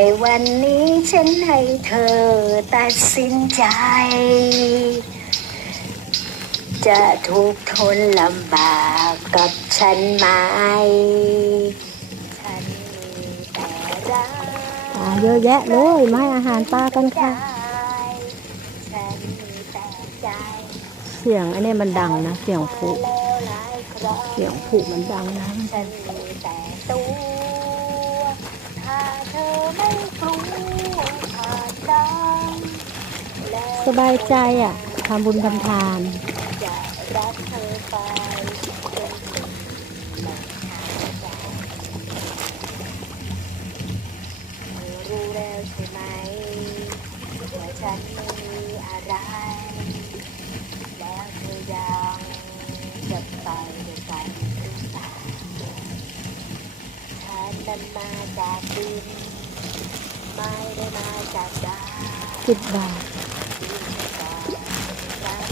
ในวันนี้ฉันให้เธอตัดสินใจ จะทุกข์ทนลำบากกับฉันไหมฉันมีแต่รักปลาเยอะแยะเลยมาให้อาหารปลากันค่ะ ฉันมีแต่ใจเสียงอันนี้มันดังนะ เสียงผุ แล้วหลายครั้งเสียงผุมันดังนะ ฉันมีแต่ตัวถ้าเธอ ไม่กลัวผ่านดังแล้วสบายใจอะทำบุญทำทาน จะรักเธอไปจนสุดลมหายใจเธอรู้แล้วใช่ไหมว่าฉันไม่มีอะไร แล้วเธอยังจะไปด้วยกันหรือเปล่าฉันนั้นมาจากดิน สิบบาทที่จะต้องรัก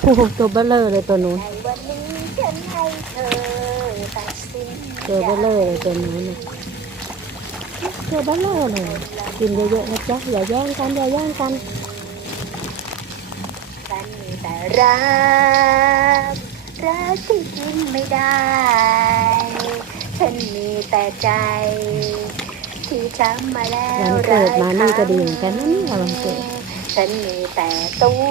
โอ้โหตัวเบลเลอร์เลยตัวนู้นเธอตัวเบลเลอร์เลยตัวนู้นน่ะตัวเบลเลอร์เลยกินเยอะๆนะจ๊ะอย่าแย่งกันอย่าแย่งกันฉันแต่รักรักที่กินไม่ได้ ฉันมีแต่ใจ ที่ช้ำมาแล้ววันเกิดมานี่ก็ดีเหมือนกันนะเนี่ยวันเกิด ฉันมีแต่ตัว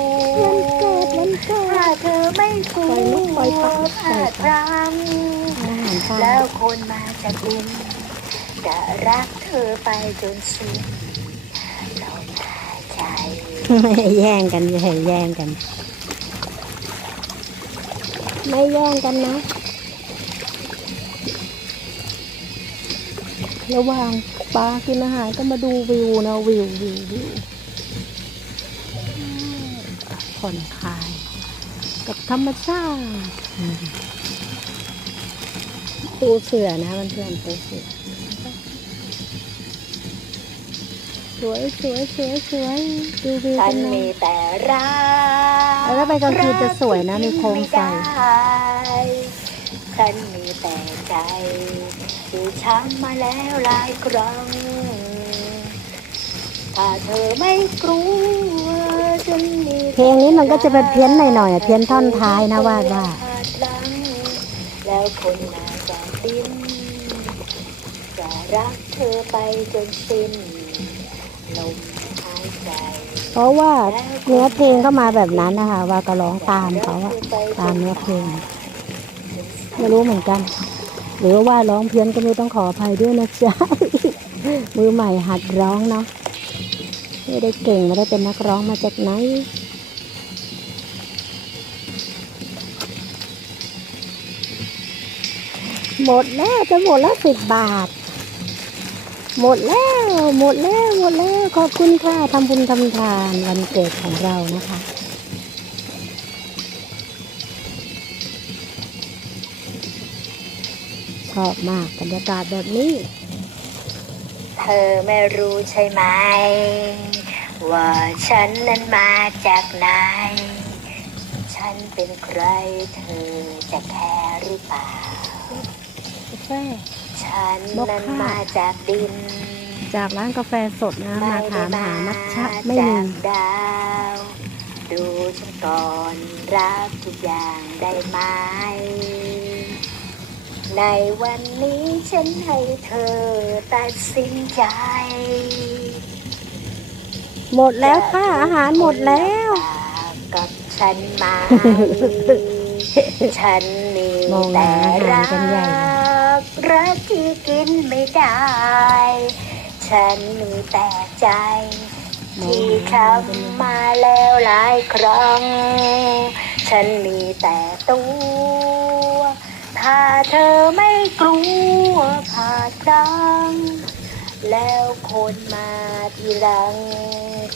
วันเกิดวันเกิดถ้าเธอไม่กลัปล่อยลูกปล่อยปลาวพลาดพลั้งอาหารปลาแล้วคนมาจากดินจะรักเธอไปจนสิ้นลมหายใจไม่แย่งกันอย่าให้แย่งกัน ไม่แย่งกันนะ ระหว่างปลากินอาหารก็มาดูวิวนะวิววิววิวผ่อนคลาย กับธรรมชาติปูเสือนะเพื่อนๆปูเสือสวยสวยสวยสวยดูวิวฉักันนะมีแต่รักแล้วไปกลางคืนจะสวยนะมีโคมไฟ ฉันมีแต่ใจที่ช้ำมาแล้วหลายครั้ง ถ้าเธอไม่กลัวฉันมีเพลงนี้มันก็จะเป็นเพี้ยนหน่อยๆอะเพี้ยนท่อนท้ายนะวาดว่า แล้วคนมาจากดินจะรักเธอไปจนสิ้นลมหายใจเพราะว่าเนื้อเพลงก็มาแบบนั้นนะคะ ว่าก็ร้องตามเขาอะตามเนื้อเพลงไม่รู้เหมือนกัน หรือว่าร้องเพี้ยนก็ไม่ต้องขออภัยด้วยนะจ๊ะมือใหม่หัดร้องเนาะไม่ได้เก่งไม่ได้เป็นนักร้องมาจากไหนหมดแล้วจะหมดแล้วสิบบาท หมดแล้ว หมดแล้ว หมดแล้ว ขอบคุณค่ะทำบุญทำทานวันเกิดของเรานะคะ ชอบมากบรรยากาศแบบนี้ เธอไม่รู้ใช่ไหม ว่าฉันนั้นมาจากไหน ฉันเป็นใครเธอจะแคร์หรือเปล่า กาแฟ ฉันนกนั้นค่ะมาจากดินจากร้านกาแฟสดนะมาถามหานักชะไม่จามีกดาว ดูฉันก่อนรักทุกอย่างได้ไหม ในวันนี้ฉันให้เธอตัดสินใจ หมดแล้วค่ะอาหารหมดแล้ว กับฉันไหมาฉันมีมองแต่น้าอาหารรักันใหญ่ รักที่กินไม่ได้ ฉันมีแต่ใจ ที่ช้ำมาแล้วหลายครั้ง ฉันมีแต่ตัวถ้ เธอไม่กลัวผ่าดดัง แล้วคนมาทีหลัง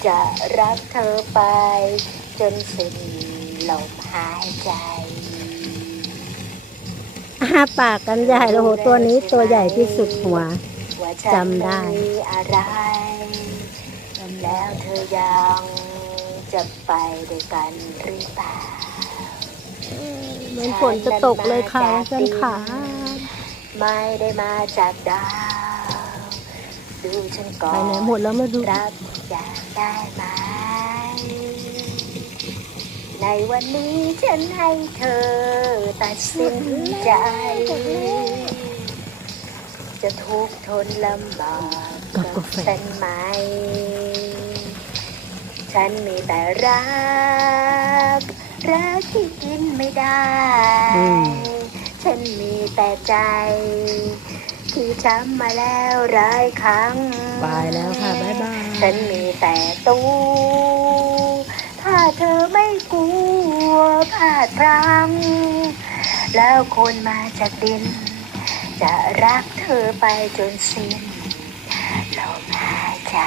จะรักเธอไป จนสิ้นลมหายใจอาปากกันใหญ่แล้วโหตัวนี้ตัวใหญ่ที่สุดหัว ว่าฉันจำได้ม่มีอะไรแล้วเธอยังจะไปด้วยกันหรือเปล่า เหมือนฝนจะตกเลยค่ะฉันขาไม่ได้มาจากดาวดูฉันก่อไปไหนหมดแล้วไม่รู้รับอยากได้ไหมในวันนี้ฉันให้เธอตัดสินใจ จะทุกข์ทนลำบากกับฉันไหม ฉันมีแต่รัก รักที่กินไม่ได้ อืม ฉันมีแต่ใจ ที่ช้ำมาแล้วหลายครั้ง บายแล้วค่ะบ๊ายบาย ฉันมีแต่ตู้ ถ้าเธอไม่กลัวพลาดพลังแล้วคนมาจากดิน จะรักเธอไปจนสิ้นลมหายใจ